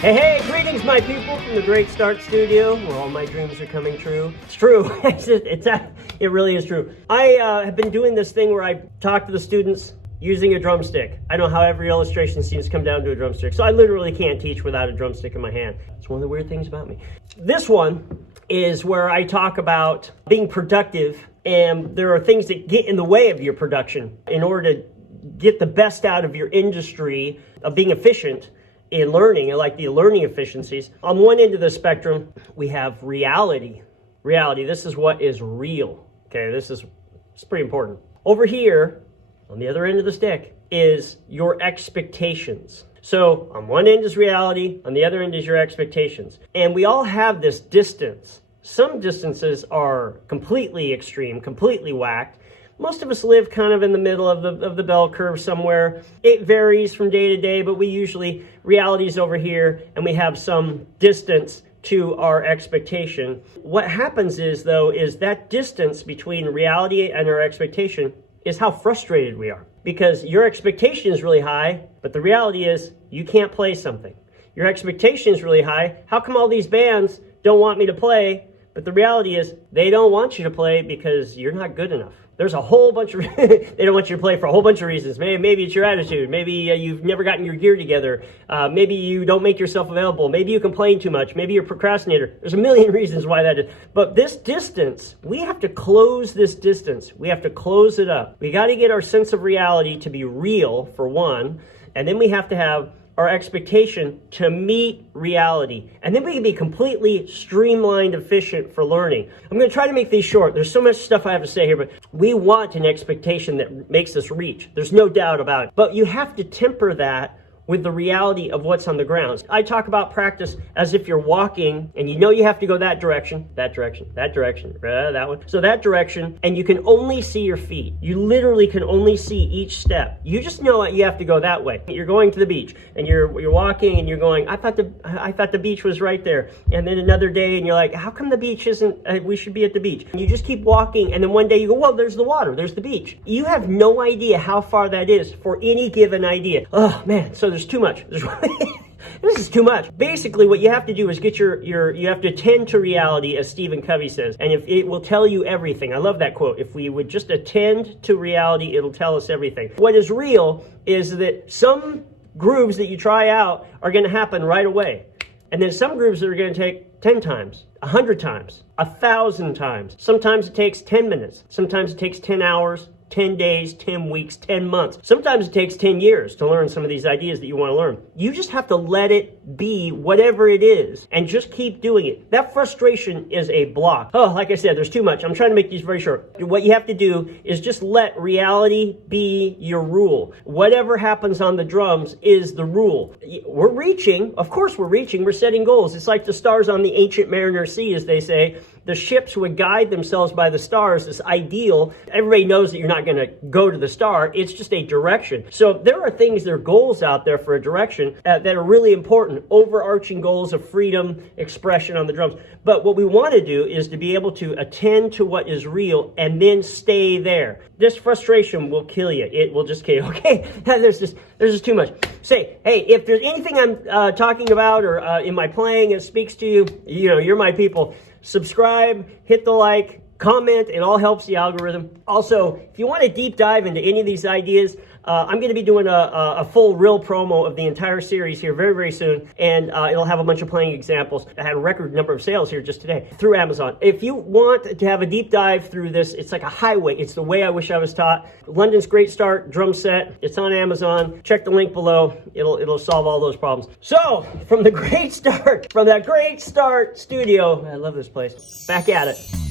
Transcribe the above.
Hey, greetings, my people, from the Great Start Studio, where all my dreams are coming true. It's true. It really is true. I have been doing this thing where I talk to the students using a drumstick. I know how every illustration seems to come down to a drumstick, so I literally can't teach without a drumstick in my hand. It's one of the weird things about me. This one is where I talk about being productive, and there are things that get in the way of your production in order to get the best out of your industry of being efficient in learning, like the learning efficiencies. On one end of the spectrum, we have reality. Reality, this is what is real. Okay, it's pretty important. Over here, on the other end of the stick, is your expectations. So on one end is reality, on the other end is your expectations. And we all have this distance. Some distances are completely extreme, completely whacked. Most of us live kind of in the middle of the bell curve somewhere. It varies from day to day, but reality is over here, and we have some distance to our expectation. What happens is that distance between reality and our expectation is how frustrated we are. Because your expectation is really high, but the reality is you can't play something. Your expectation is really high. How come all these bands don't want me to play? But the reality is they don't want you to play because you're not good enough. There's a whole bunch of, they don't want you to play for a whole bunch of reasons. Maybe it's your attitude. Maybe you've never gotten your gear together. Maybe you don't make yourself available. Maybe you complain too much. Maybe you're a procrastinator. There's a million reasons why that is. But this distance, we have to close this distance. We have to close it up. We got to get our sense of reality to be real, for one. And then we have to have our expectation to meet reality. And then we can be completely streamlined, efficient for learning. I'm going to try to make these short. There's so much stuff I have to say here, but we want an expectation that makes us reach. There's no doubt about it. But you have to temper that with the reality of what's on the ground. I talk about practice as if you're walking and you know you have to go that direction, that one. So that direction, and you can only see your feet. You literally can only see each step. You just know you have to go that way. You're going to the beach and you're walking and you're going, I thought the beach was right there. And then another day and you're like, how come the beach isn't, we should be at the beach. And you just keep walking, and then one day you go, well, there's the water, there's the beach. You have no idea how far that is for any given idea. Oh man, so there's too much. This is too much. Basically, what you have to do is get you have to attend to reality, as Stephen Covey says, and if it will tell you everything. I love that quote. If we would just attend to reality, it'll tell us everything. What is real is that some grooves that you try out are going to happen right away. And then some grooves that are going to take 10 times, 100 times, 1,000 times. Sometimes it takes 10 minutes. Sometimes it takes 10 hours. 10 days, 10 weeks, 10 months. Sometimes it takes 10 years to learn some of these ideas that you want to learn. You just have to let it be whatever it is and just keep doing it. That frustration is a block. Oh, like I said, there's too much. I'm trying to make these very short. What you have to do is just let reality be your rule. Whatever happens on the drums is the rule. We're reaching. Of course we're reaching. We're setting goals. It's like the stars on the ancient mariner sea, as they say. The ships would guide themselves by the stars, this ideal. Everybody knows that you're not going to go to the star. It's just a direction. So there are things, there are goals out there for a direction that are really important, overarching goals of freedom, expression on the drums. But what we want to do is to be able to attend to what is real and then stay there. This frustration will kill you. It will just kill you. Okay, there's just too much. Say, hey, if there's anything I'm talking about or in my playing that speaks to you, you're my people. Subscribe, hit the like, comment. It all helps the algorithm. Also, if you want to deep dive into any of these ideas, I'm going to be doing a full real promo of the entire series here very, very soon, and it'll have a bunch of playing examples. I had a record number of sales here just today through Amazon. If you want to have a deep dive through this, it's like a highway. It's the way I wish I was taught. London's Great Start drum set. It's on Amazon. Check the link below. It'll solve all those problems. So, from that Great Start studio, I love this place, back at it.